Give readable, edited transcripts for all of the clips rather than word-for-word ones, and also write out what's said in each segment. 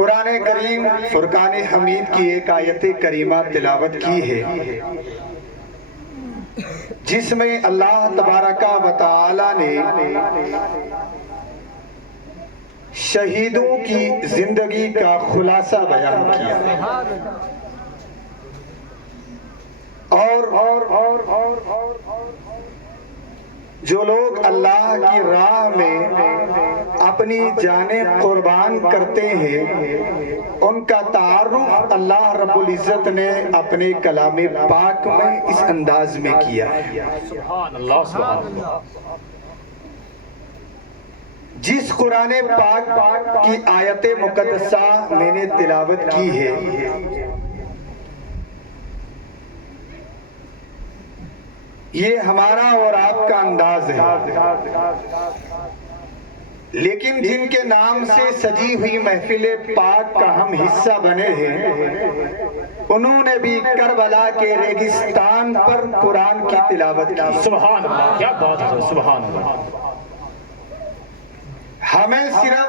قرآن کریم فرقان حمید کی ایک آیت کریمہ تلاوت کی ہے جس میں اللہ تبارک و تعالی نے شہیدوں کی زندگی کا خلاصہ بیان کیا اور جو لوگ اللہ کی راہ میں اپنی جانیں قربان کرتے ہیں ان کا تعارف اللہ رب العزت نے اپنے کلام پاک میں اس انداز میں کیا ہے۔ سبحان اللہ سبحان اللہ۔ جس قرآن پاک کی آیت مقدسہ میں نے تلاوت کی ہے یہ ہمارا اور آپ کا انداز ہے، لیکن جن کے نام سے سجی ہوئی محفل پاک کا ہم حصہ بنے ہیں انہوں نے بھی کربلا کے ریگستان پر قرآن کی تلاوت کی۔ سبحان اللہ، کیا بات ہے، سبحان اللہ۔ ہمیں صرف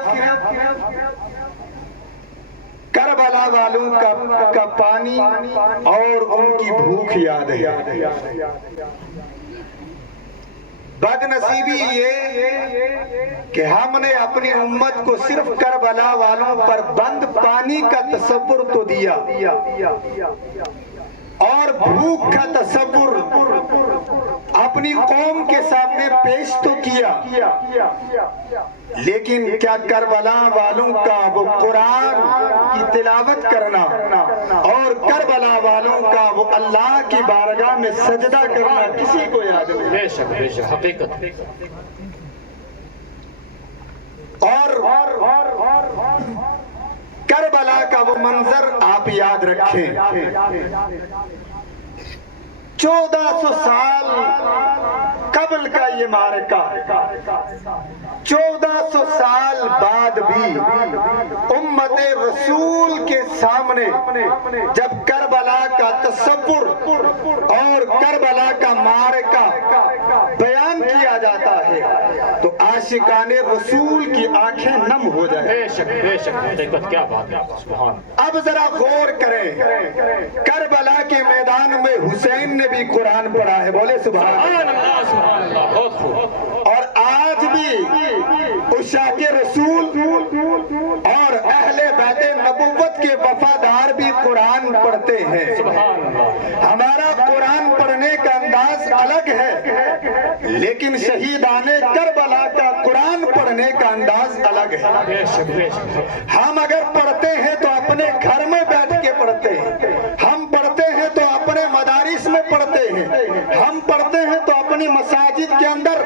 کربلا والوں کا پانی اور ان کی بھوک یاد ہے۔ بد نصیبی یہ کہ ہم نے اپنی امت کو صرف کربلا والوں پر بند پانی کا تصور تو دیا اور بھوک کا تصور اپنی قوم کے سامنے پیش تو کیا، لیکن کیا کربلا والوں کا وہ قرآن کی تلاوت کرنا اور کربلا والوں کا وہ اللہ کی بارگاہ میں سجدہ کرنا کسی کو یاد نہیں؟ بے شک بے شک، حقیقت۔ اور کربلا کا وہ منظر آپ یاد رکھیں، 1400 سال قبل کا یہ معرکہ، 1400 سال بعد بھی امت رسول کے سامنے جب کربلا کا تصور اور کربلا کا معرکہ بیان کیا جاتا ہے تو عاشقان رسول کی آنکھیں نم ہو جائیں۔ بے شک بے شک، حقیقت، کیا بات ہے، سبحان۔ اب ذرا غور کریں، کربلا کے میدان میں حسین نے بھی قرآن پڑھا ہے، بولے سبحان اللہ۔ سبحان اللہ، بہت خوب۔ اور آج بھی عشاق رسول اور اہل بیت نبوت کے وفادار بھی قرآن پڑھتے ہیں۔ سبحان اللہ۔ ہمارا قرآن پڑھنے کا انداز الگ ہے، لیکن شہیدان کربلا کا قرآن پڑھنے کا انداز الگ ہے۔ بے شک بے شک۔ ہم اگر پڑھتے ہیں تو اپنے گھر میں بیٹھ کے پڑھتے ہیں، ہم پڑھتے ہیں تو اپنے مدارس میں پڑھتے ہیں، ہم پڑھتے ہیں تو اپنی مساجد کے اندر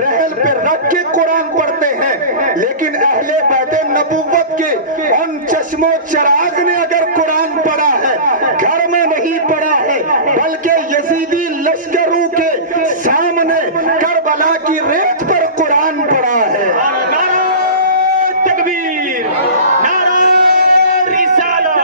رحل پہ رکھ کے قرآن پڑھتے ہیں، لیکن اہل بیت نبوت کے ان چشم و چراغ نے اگر قرآن پڑھا ہے گھر میں نہیں پڑھا ہے بلکہ یزیدی لشکروں کے سامنے کربلا کی ریت پر قرآن پڑھا ہے۔ نعرہ تکبیر، نعرہ رسالت۔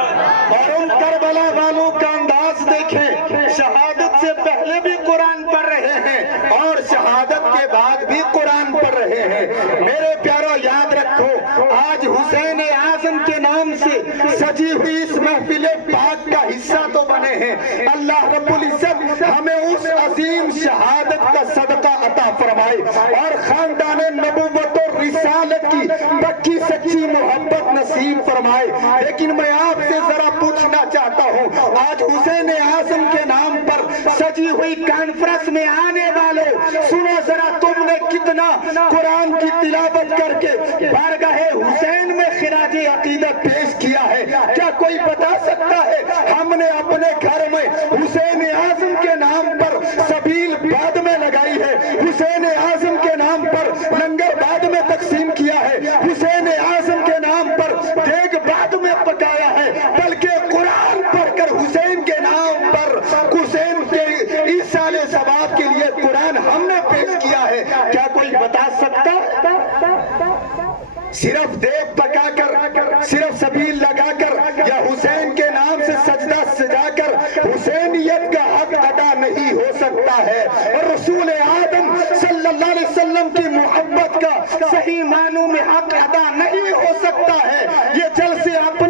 اور ان کربلا والوں کا انداز دیکھیں، شہادت سے پہلے بھی قرآن پڑھ رہے ہیں اور شہادت کے بعد بھی قرآن پڑھ رہے ہیں۔ میرے پیارو یاد رکھو، آج حسین اعظم کے نام سے سجی ہوئی اس محفل پاک کا حصہ تو بنے ہیں، اللہ رب العزت ہمیں اس عظیم شہادت کا صدقہ عطا فرمائے اور خاندان نبوت اور رسالت کی پکی سچی محبت نصیب فرمائے۔ لیکن میں آپ سے ذرا پوچھنا چاہتا ہوں، آج حسین اعظم کے نام پر سجی ہوئی کانفرنس میں آنے والوں، سنو ذرا تم نے کتنا قرآن کی تلاوت کر کے بارگاہ حسین میں خراج عقیدت پیش کیا ہے؟ کیا کوئی بتا سکتا ہے ہم نے اپنے گھر میں حسین اعظم کے نام پر سبیل بعد میں لگائی ہے، حسین اعظم کے نام پر لنگر بعد میں تقسیم کیا ہے، حسین اعظم کے نام پر دیگ بعد میں پکایا ہے، بلکہ قرآن پڑھ کر حسین کے نام پر حسین کے ایصال ثواب کے لیے قرآن ہم نے پیش کیا ہے؟ کیا کوئی بتا سکتا؟ صرف دیگ پکا کر، صرف سبیل لگا کر یا حسین کے نام سے سجدہ سجا کر حسینیت کا حق ادا نہیں ہو سکتا ہے، اور رسول آدم صلی اللہ علیہ وسلم کی محبت کا صحیح معنوں میں حق ادا نہیں ہو سکتا ہے۔ یہ جلسے اپنے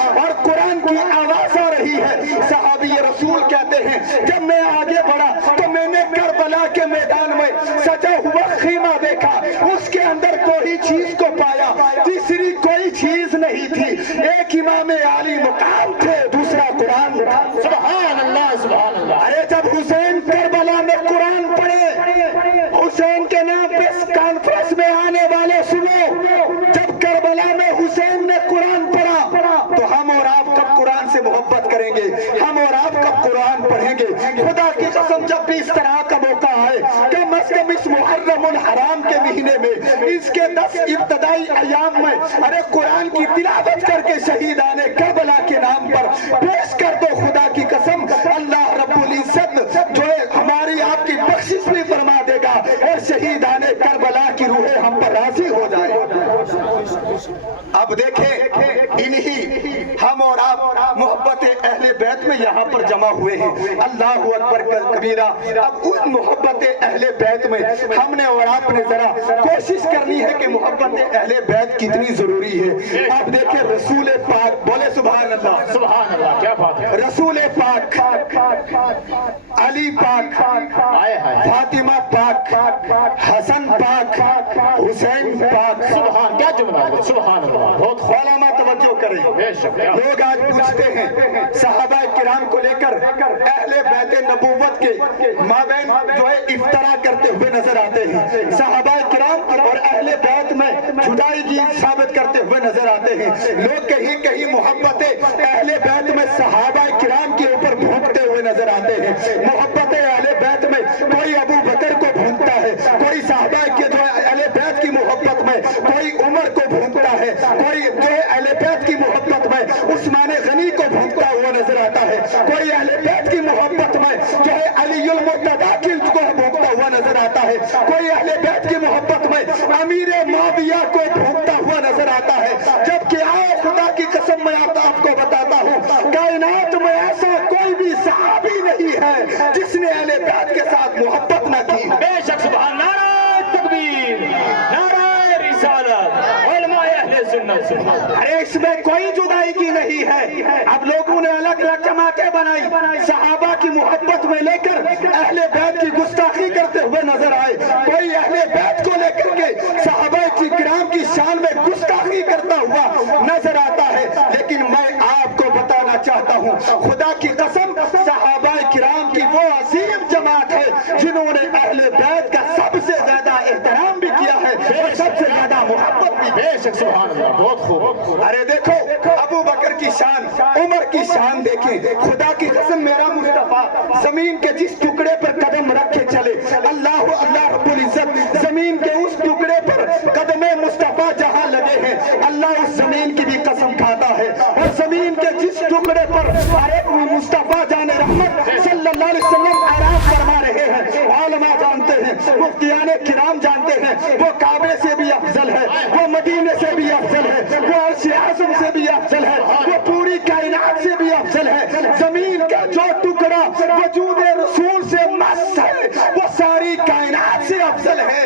اور قرآن کی آواز آ رہی ہے. صحابی رسول کہتے ہیں جب میں آگے بڑھا تو میں نے کربلا کے میدان میں سجا ہوا خیمہ دیکھا. اس کے اندر کوئی چیز کو پایا, تیسری کوئی چیز نہیں تھی. ایک امام عالی مقام تھے, دوسرا قرآن تھا. سبحان اللہ سبحان اللہ. ارے جب حسین کربلا میں قرآن پڑھے, حسین کے نام پہ کانفرنس میں آنے والے سنو, جب کربلا میں حسین نے قرآن پڑھا تو ہم اور آپ کب قرآن سے محبت کریں گے؟ ہم اور آپ کب قرآن پڑھیں گے؟ خدا کی قسم جب بھی اس طرح کا موقع آئے کم از کم اس محرم الحرام کے مہینے میں, اس کے 10 ابتدائی ایام میں, ارے قرآن کی تلاوت کر کے شہیدان کربلا کے نام پر پیش کر دو. خدا کی قسم اللہ رب العزت جو ہے ہماری آپ کی بخشش بھی فرما دے گا اور شہیدان کربلا کی روحیں ہم پر راضی ہو جائے. اب دیکھیں انہی ہم اور آپ محبت اہل بیت میں یہاں پر جمع ہوئے ہیں. اللہ اکبر کبیرہ. اب اس محبت اہل بیت میں ہم نے اور آپ نے ذرا کوشش کرنی ہے کہ محبت اہل بیت کتنی ضروری ہے. آپ دیکھیں رسول پاک, بولے سبحان اللہ سبحان اللہ. کیا بات ہے. رسول پاک, علی پاک, فاطمہ پاک, حسن پاک, حسین پاک. سبحان, کیا جملہ ہے. سبحان اللہ. بہت علماء توجہ کریں. بے شک. لوگ آج پوچھتے ہیں صحابہ کرام کو لے کر اہل بیت نبوت کے مابین جو ہے افطرا کرتے ہوئے نظر آتے ہیں. صحابہ کرام اور اہل بیت میں جدائی کی ثابت کرتے ہوئے نظر آتے ہیں. لوگ کہیں کہیں محبت اہل بیت میں صحابہ کرام کے اوپر بھونکتے ہوئے نظر آتے ہیں. محبت اہل بیت میں کوئی ابو بکر کو بھونکتا ہے, کوئی صحابہ کے جو ہے اہل بیت کی محبت میں کوئی عمر کو بھونکتا ہے, کوئی جو ہے اہل بیت کی محبت میں عثمان غنی کو بھونکتا ہوا نظر آتا ہے, کوئی اہل بیت کی محبت میں جو ہے علی المرتضی کو بھونکتا ہوا نظر آتا ہے, کوئی اہل بیت کی محبت میں امیر معاویہ کو بھونکتا ہوا نظر آتا ہے. جبکہ آؤ خدا کی قسم میں آپ کو بتاتا ہوں کائنات میں ایسا کوئی بھی صحابی نہیں ہے جس نے اہل بیت کے ساتھ محبت نہ کی. بے شک. سبحان. نعرہ تکبیر, نعرہ رسالت, علماء اہل سنت. ارے اس میں کوئی جدائی کی نہیں ہے. اب لوگوں نے الگ الگ جماعتیں بنائی, صحابہ کی محبت میں لے کر اہل بیت کی گستاخی کرتے ہوئے نظر آئے. کوئی اہل بیت کو لے کر کے صحابہ کی کرام کی شان میں گستاخی کرتا ہوا نظر آتا ہے. لیکن میں آپ کو بتانا چاہتا ہوں خدا کی قسم صحابہ کرام کی وہ عظیم جماعت ہے جنہوں نے اہل بیت کا سب سے زیادہ احترام بھی کیا ہے اور سب سے زیادہ محبت بھی. بے شک. سبحان اللہ. بہت خوب. ارے دیکھو ابو بکر کی شان, عمر کی شان دیکھیں. خدا کی قسم میرا مصطفیٰ زمین کے جس ٹکڑے پر قدم رکھے چلے, اللہ رب العزت زمین کے اس ٹکڑے پر قدم مصطفیٰ جہاں لگے ہیں اللہ اس زمین کی بھی قسم کھاتا ہے. اور زمین کے جس ٹکڑے پر مصطفیٰ جان رحمت صلی اللہ علیہ وسلم آرام فرما رہے ہیں, علماء جانتے ہیں, مفتیان کرام جانتے ہیں, وہ کعبے سے بھی افضل ہے, وہ مدینے سے بھی افضل ہے, وہ عرش اعظم سے بھی افضل ہے, وہ پوری کائنات سے بھی افضل ہے. زمین کا جو ٹکڑا وجود رسول سے مس ہے وہ ساری کائنات سے افضل ہے.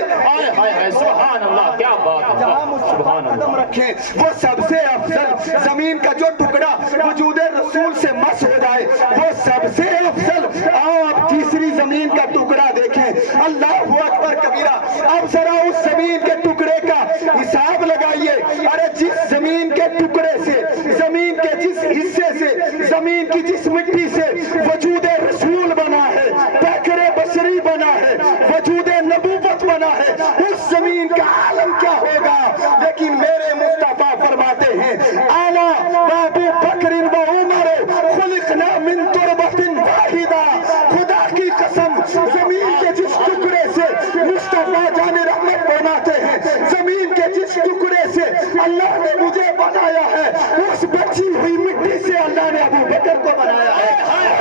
سبحان اللہ. کیا بات ہے. سبحان اللہ. رکھیں وہ سب سے افضل. زمین کا جو ٹکڑا وجود رسول سے مس ہو جائے وہ سب سے افضل. آؤ آپ تیسری زمین کا ٹکڑا دیکھیں. اللہ اکبر کبیرہ. اب ذرا اس زمین کے ٹکڑے کا حساب لگائیے. ارے جس زمین کے ٹکڑے سے, زمین کے جس حصے سے, زمین کی جس مٹی سے وجود رسول بنا ہے, پیکر بشری بنا ہے, وجود نبوت بنا ہے, اس زمین کا عالم کیا ہوگا. لیکن میرے مصطفیٰ فرماتے ہیں اعلیٰ ابو بکر و عمر خلقنا من تربۃ واحدہ. خدا کی قسم زمین کے جس ٹکڑے سے مصطفیٰ جان رحمت فرماتے ہیں زمین کے جس ٹکڑے سے اللہ نے مجھے بنایا ہے اس بچی ہوئی مٹی سے اللہ نے ابو بکر کو بنایا ہے.